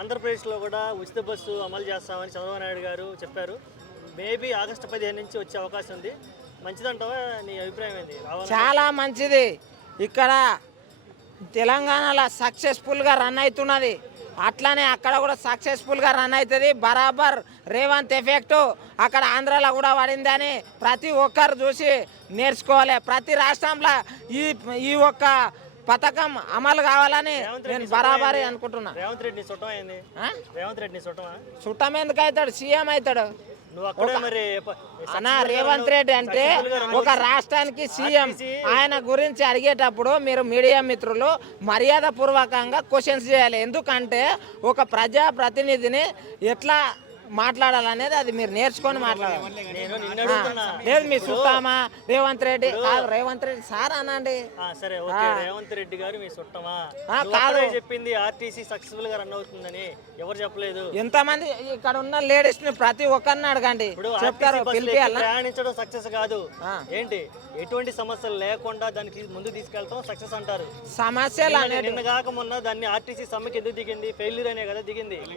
ఆంధ్రప్రదేశ్లో కూడా ఉచిత బస్సు అమలు చేస్తామని చంద్రబాబు నాయుడు గారు చెప్పారు. మేబీ ఆగస్టు 15 నుంచి వచ్చే అవకాశం ఉంది. మంచిదంటావా? నీ అభిప్రాయం ఏంది? చాలా మంచిది. ఇక్కడ తెలంగాణలో సక్సెస్ఫుల్గా రన్ అవుతున్నది, అట్లానే అక్కడ కూడా సక్సెస్ఫుల్గా రన్ అవుతుంది. బరాబర్ రేవంత్ ఎఫెక్ట్ అక్కడ ఆంధ్రాలో కూడా పడిందని ప్రతి ఒక్కరు చూసి నేర్చుకోవాలి. ప్రతి రాష్ట్రంలో ఈ ఒక్క పథకం అమలు కావాలని నేను బరాబరి అనుకుంటున్నా. రేవంత్ రెడ్డి చుట్టం అయింది. రేవంత్ రెడ్డి చుట్టమా? చుట్టం ఎందుకు అవుతాడు? సీఎం అవుతాడు అన్నా. రేవంత్ రెడ్డి అంటే ఒక రాష్ట్రానికి సీఎం. ఆయన గురించి అడిగేటప్పుడు మీరు మీడియా మిత్రులు మర్యాద పూర్వకంగా క్వశ్చన్స్ చేయాలి. ఎందుకంటే ఒక ప్రజా ప్రతినిధిని ఎట్లా మాట్లాడాలనేది అది మీరు నేర్చుకొని మాట్లాడాలి. లేదు మీ చుట్టామా రేవంత్ రెడ్డి? రేవంత్ రెడ్డి సార్ అనండి. సరే, రేవంత్ రెడ్డి గారు మీ చుట్టమా? కాదు, చెప్పింది ఆర్టీసీ సక్సెస్ఫుల్ గా రన్ అవుతుందని ఎవరు చెప్పలేదు. ఎంతమంది ఇక్కడ ఉన్న లేడీస్ ని ప్రతి ఒక్కరిని అడగండి, చెప్తారు. ప్రయాణించడం సక్సెస్ కాదు. ఏంటి ఎటువంటి సమస్యలు లేకుండా దానికి ముందు తీసుకెళ్తాం సక్సెస్ అంటారు. సమస్యలు నిన్న కాక మొన్న దాన్ని ఆర్టీసీ సమ్మెకి ఎందుకు దిగింది? ఫెయిల్యూర్ అనే కదా దిగింది.